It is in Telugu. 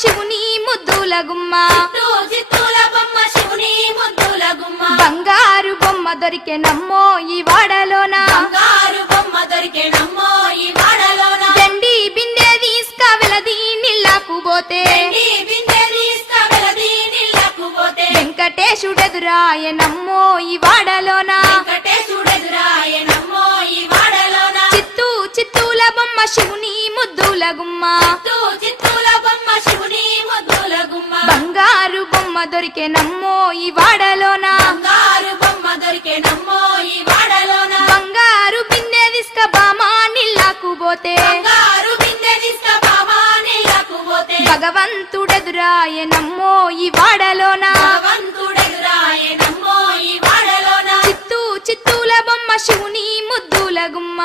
శివుని ముద్దుల గుమ్మ చిత్తూల బొమ్మ శివుని ముద్దుల గుమ్మ బంగారు బొమ్మ దొరికెనమ్మో ఈ వాడలోన బంగారు బొమ్మ దొరికెనమ్మో ఈ వాడలోన దండి బిందె తీసుక వెలది నీళ్ళకు పోతే బిందె తీసుక వెలది నీళ్ళకు పోతే వెంకటేశుడెదురాయనమ్మో ఈ వాడలోన వెంకటేశుడెదురాయనమ్మో ఈ వాడలోన చిత్తూల బొమ్మ శివుని ముద్దుల గుమ్మ చిత్తూల బొమ్మ శివుని ముద్దుల గుమ్మ బంగారు బొమ్మ దొరికెనమ్మో ఈ వాడలోన బంగారు బొమ్మ దొరికెనమ్మో ఈ వాడలోన బంగారు బిందె తీసుక బామా నీళ్ళకు పోతే బంగారు బిందె తీసుక బామా నీళ్ళకు పోతే భగవంతుడెదురాయనమ్మో ఈ వాడలోన భగవంతుడెదురాయనమ్మో ఈ వాడలోన చిత్తూల బొమ్మ శివుని ముద్దుల గుమ్మ